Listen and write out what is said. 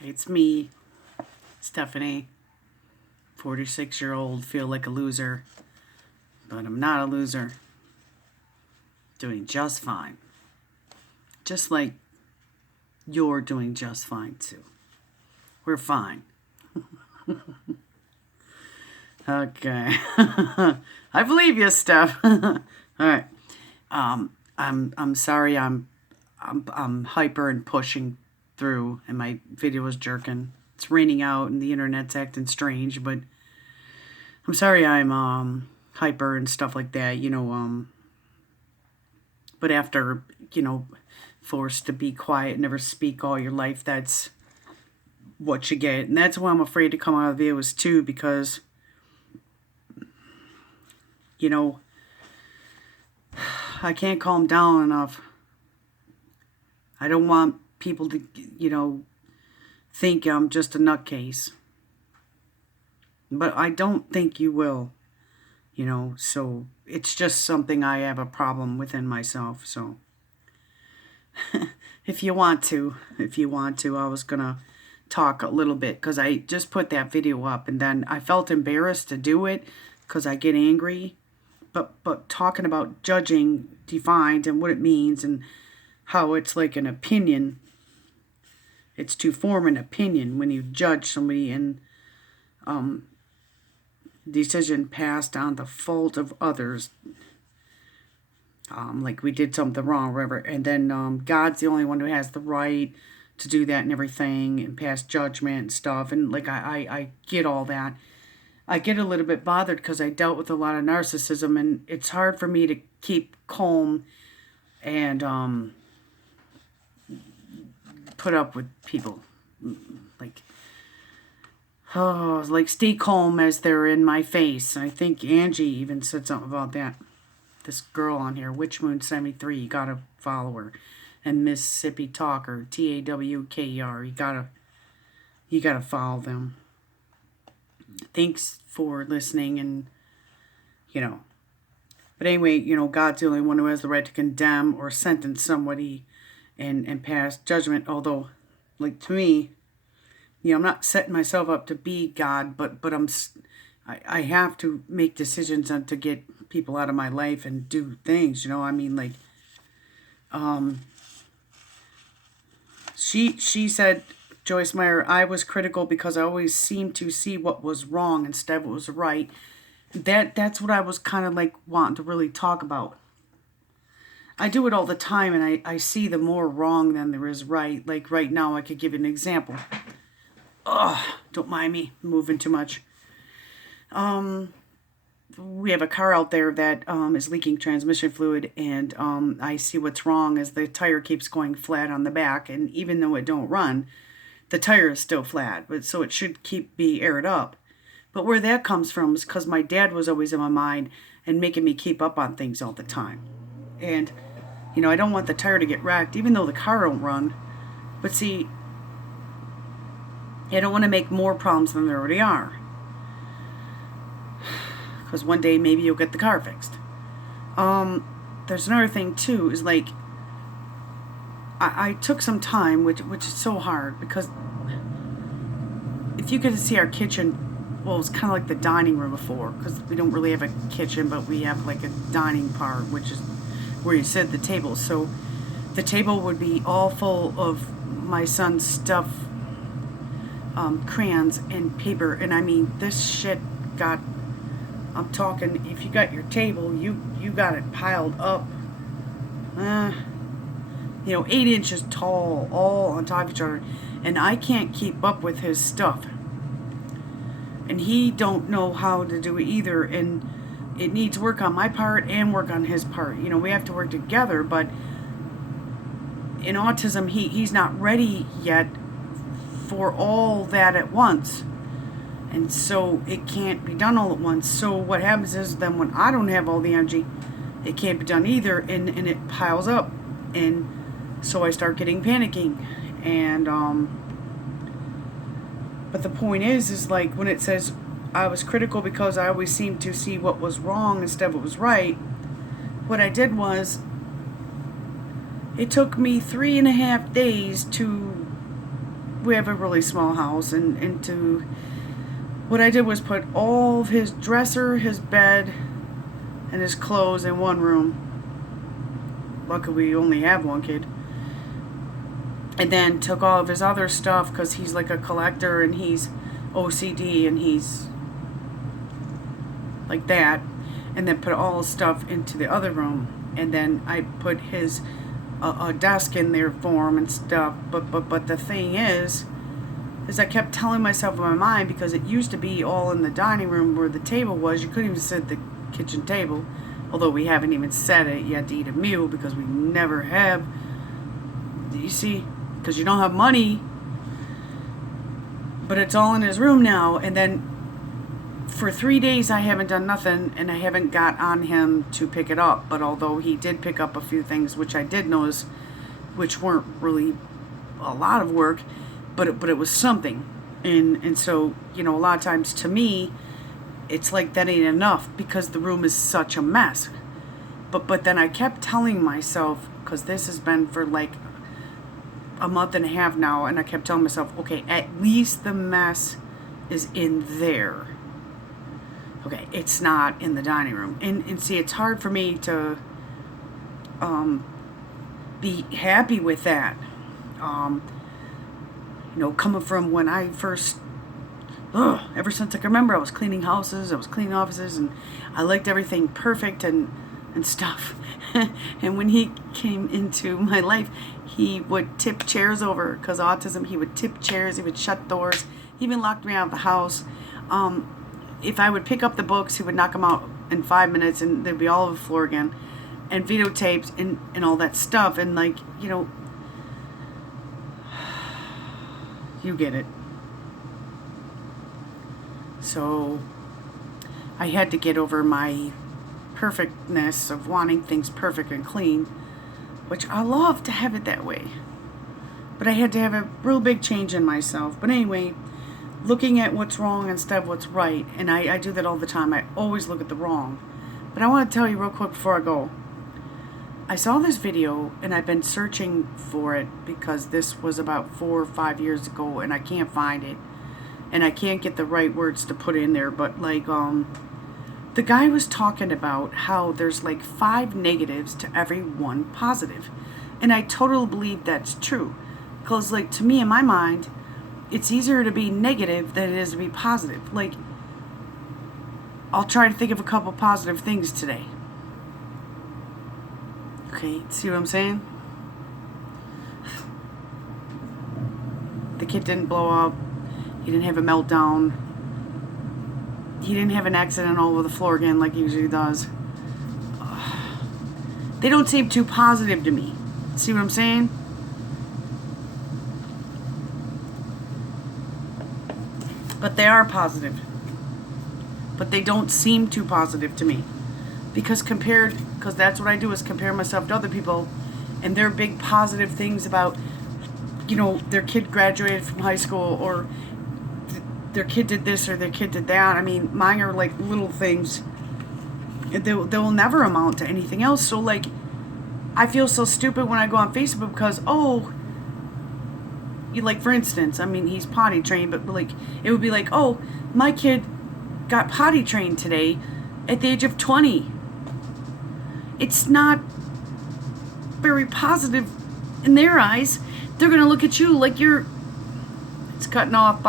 It's me, Stephanie, 46-year-old, feel like a loser, but I'm not a loser. Doing just fine. Just like you're doing just fine too. We're fine. Okay. I believe you, Steph. All right. I'm sorry. I'm hyper and pushing through, and my video is jerking. It's raining out, and the internet's acting strange. But I'm sorry. I'm hyper and stuff like that. But after forced to be quiet, never speak all your life, that's what you get, and that's why I'm afraid to come out of videos too, because I can't calm down enough. I don't want people to, think I'm just a nutcase. But I don't think you will, so it's just something I have a problem within myself. So if you want to, I was going to talk a little bit because I just put that video up, and then I felt embarrassed to do it because I get angry. But talking about judging defined and what it means and how it's like an opinion. It's to form an opinion when you judge somebody, and decision passed on the fault of others. Like we did something wrong, whatever. And then God's the only one who has the right to do that and everything and pass judgment and stuff. And like I get all that. I get a little bit bothered because I dealt with a lot of narcissism, and it's hard for me to keep calm and put up with people. Like stay calm as they're in my face. I think Angie even said something about that. This girl on here, Witch Moon 73, you gotta follow her. And Mississippi Talker, TAWKER, you gotta follow them. Thanks for listening, and but anyway, God's the only one who has the right to condemn or sentence somebody and pass judgment. Although, like, to me, I'm not setting myself up to be God, but I have to make decisions and to get people out of my life and do things. She said, Joyce Meyer, I was critical because I always seemed to see what was wrong instead of what was right. That's what I was kind of like wanting to really talk about. I do it all the time, and I see the more wrong than there is right. Like right now, I could give you an example. Don't mind me moving too much. We have a car out there that is leaking transmission fluid, and I see what's wrong as the tire keeps going flat on the back, and even though it don't run, the tire is still flat, but so it should be aired up. But where that comes from is because my dad was always in my mind and making me keep up on things all the time. And, I don't want the tire to get wrecked, even though the car won't run. But see, I don't want to make more problems than there already are. Because one day maybe you'll get the car fixed. There's another thing too, is like, I took some time, which is so hard, because if you get to see our kitchen, well, it's kind of like the dining room before, because we don't really have a kitchen, but we have like a dining part, which is where you sit at the table. So the table would be all full of my son's stuff, crayons and paper, and I mean, this shit got, I'm talking, if you got your table, you got it piled up, 8 inches tall, all on top of each other, and I can't keep up with his stuff, and he don't know how to do it either, and it needs work on my part and work on his part. We have to work together, but in autism, he's not ready yet for all that at once, and so it can't be done all at once. So what happens is then when I don't have all the energy, it can't be done either, and it piles up, and so I start getting panicking. And but the point is like when it says I was critical because I always seemed to see what was wrong instead of what was right, what I did was, it took me 3.5 days to we have a really small house, and to what I did was put all of his dresser, his bed, and his clothes in one room. Luckily, we only have one kid. And then took all of his other stuff, because he's like a collector and he's OCD and he's like that. And then put all his stuff into the other room. And then I put his a desk in there for him and stuff. But the thing is I kept telling myself in my mind, because it used to be all in the dining room where the table was. You couldn't even sit at the kitchen table. Although we haven't even set it yet to eat a meal, because we never have. You see? Because you don't have money. But it's all in his room now. And then for 3 days I haven't done nothing, and I haven't got on him to pick it up. But although he did pick up a few things, which I did notice, which weren't really a lot of work, but it was something. And so, a lot of times to me, it's like that ain't enough, because the room is such a mess. But then I kept telling myself, because this has been for like a month and a half now, and I kept telling myself, okay, at least the mess is in there. Okay, it's not in the dining room. And see, it's hard for me to be happy with that. Coming from when I first, ever since I can remember, I was cleaning houses, I was cleaning offices, and I liked everything perfect and stuff. And when he came into my life, he would tip chairs over, because autism. He would tip chairs, he would shut doors, he even locked me out of the house. If I would pick up the books, he would knock them out in 5 minutes, and they'd be all over the floor again, and videotapes and all that stuff. And you get it. So I had to get over my perfectness of wanting things perfect and clean, which I love to have it that way. But I had to have a real big change in myself. But anyway, looking at what's wrong instead of what's right. And I do that all the time. I always look at the wrong. But I want to tell you real quick before I go. I saw this video, and I've been searching for it, because this was about 4 or 5 years ago, and I can't find it. And I can't get the right words to put in there. But the guy was talking about how there's like 5 negatives to every 1 positive. And I totally believe that's true. Because to me, in my mind, it's easier to be negative than it is to be positive. I'll try to think of a couple positive things today. Okay, see what I'm saying? The kid didn't blow up. He didn't have a meltdown. He didn't have an accident all over the floor again like he usually does. They don't seem too positive to me. See what I'm saying? But they are positive. But they don't seem too positive to me. Because that's what I do, is compare myself to other people, and their big positive things about, their kid graduated from high school, or their kid did this or their kid did that. I mean, mine are like little things. They will never amount to anything else. So I feel so stupid when I go on Facebook, because for instance, I mean, he's potty trained, but it would be like, oh, my kid got potty trained today at the age of 20. It's not very positive in their eyes. They're going to look at you like it's cutting off.